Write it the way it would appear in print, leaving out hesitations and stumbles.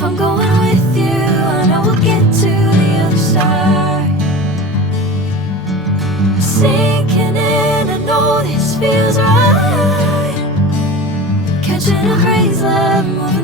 If I'm going with you, I know we'll get to the other side. Sinking in, I know this feels right. Catching a crazy love, moving